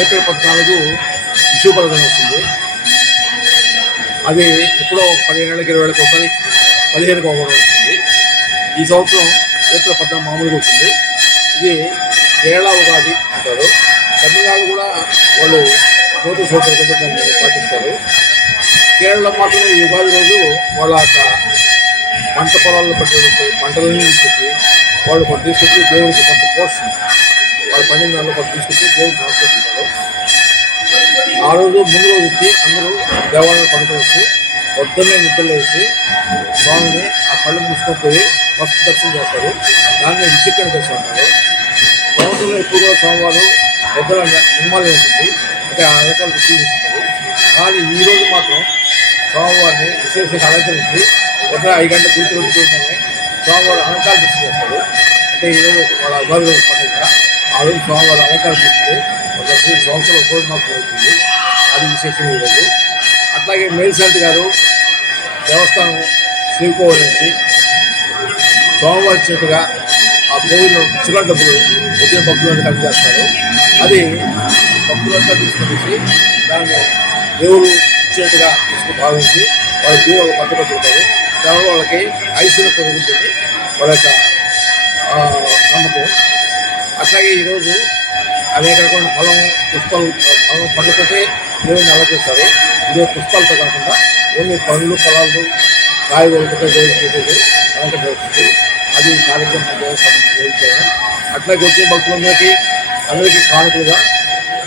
April పద్నాలుగు విషు పర్వదినం వస్తుంది అది ఎప్పుడో పదిహేను ఏళ్ళకి ఇరవై ఏళ్ళకి ఒకసారి పదిహేనుకి ఒకటి వస్తుంది. ఈ సంవత్సరం ఏప్రిల్ పద్నాలుగు మామూలుగా వస్తుంది. ఇది కేరళ ఉగాది అంటారు. తమిళనాడు కూడా వాళ్ళు నూతన సంవత్సరం పాటిస్తారు. కేరళ మాత్రమే ఈ ఉగాది రోజు వాళ్ళ యొక్క పంట పొలాల్లో పట్టినటువంటి పంటలని చెప్పి వాళ్ళు కొంత తీసుకొచ్చి దేవుడికి కొంత పోషణ వాళ్ళు పండిన దానిలో కొంత తీసుకొచ్చి దేవుడికి సమర్పిస్తుంటారు ఆ రోజు ముందు రోజుకి అందరూ దేవాలయం పడుకొని వచ్చి పొద్దున్నే నిద్రలో వేసి స్వామిని ఆ కళ్ళు మూసుకొని పోయి ఫస్ట్ దర్శనం చేస్తారు. దాన్ని విచిక్కడ దర్శనం అంటారు సంవత్సరంలో ఎక్కువగా సోమవారం పొద్దున నిర్మాలయం ఉంటుంది. అంటే ఆ రకాలు రుచి చేస్తుంటారు కానీ ఈ రోజు మాత్రం సోమవారిని విశేషంగా అలంకరించి పొద్దున ఐదు గంటల కూర్చొని రోజునే సోమవారం అలంకార దృష్టి చేస్తారు. అంటే ఈరోజు వాళ్ళ ఉగాది పండుగ. ఆ రోజు సోమవారం అలంకార దృష్టి ఒక సంవత్సరం ఒక రోజు అవుతుంది అది విశేషం ఈరోజు. అట్లాగే మేల్శాంతి గారు దేవస్థానం శ్రీకోవల్ నుంచి సోమవారం చేతుగా ఆ కోవిలో చిన్న డబ్బులు వచ్చిన భక్తులను కలిసి చేస్తారు. అది భక్తులంతా తీసుకొనేసి దాన్ని దేవుడు ఇచ్చేట్టుగా తీసుకుని భావించి వాళ్ళ దేవుడు భద్రపడుతుంటారు దానివల్ల వాళ్ళకి ఐశ్వర్యం పెరుగుతుంది. వాళ్ళ యొక్క నమ్మకం. అట్లాగే ఈరోజు అనేక రకమైన ఫలం పుష్పాలు ఫలం పండ్లతోటే దేవుడిని ఆలోచిస్తారు ఇదే పుష్పాలతో కాకుండా ఓన్లీ పండ్లు ఫలాలు కాయగూరలతో దేవుడికి చేసేది. జరుగుతుంది అది కార్యక్రమం దేవస్థానం అట్లాగే వచ్చే భక్తులందరికీ అందరికీ కానుకలుగా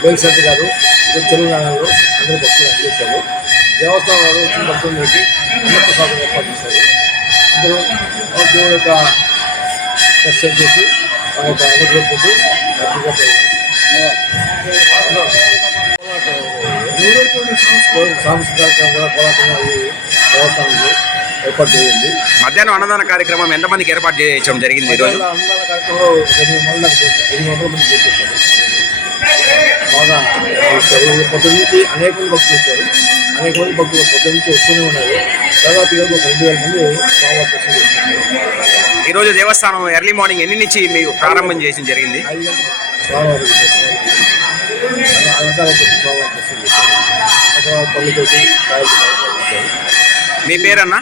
వేల్సెంట్ గారు తెలంగాణలో అందరి భక్తులు అందించారు దేవస్థానం వారు వచ్చిన భక్తులందరికీ ఉన్నత ఏర్పాటు చేశారు. అందరూ దేవుడు దేవుడి యొక్క దర్శనం చేసి సాంస్కృతిక దేవస్థానంలో ఏర్పాటు చేయండి మధ్యాహ్నం అన్నదాన కార్యక్రమం ఎంతమందికి ఏర్పాటు చేయడం జరిగింది ఈరోజు అన్నదాన కార్యక్రమంలో ఎనిమిది ఎనిమిది వందల మంది బాగా చేశారు. నుంచి అనేక మంది భక్తులు వచ్చారు అనేక మంది భక్తులు పొద్దున్న నుంచి వస్తూనే ఉన్నారు దాదాపు ఈరోజు ఒక రెండు వేల మంది బాగా దర్శనం చేసుకుంటారు ఈరోజు దేవస్థానం ఎర్లీ మార్నింగ్ ఎన్ని నుంచి మీకు ప్రారంభం చేసి జరిగింది? మీ పేరన్నా?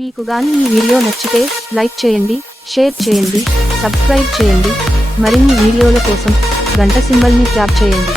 మీకు గాని ఈ వీడియో నచ్చితే లైక్ చేయండి షేర్ చేయండి సబ్స్క్రైబ్ చేయండి. మరిన్ని వీడియోల కోసం గంట సింబల్ని ట్యాప్ చేయండి.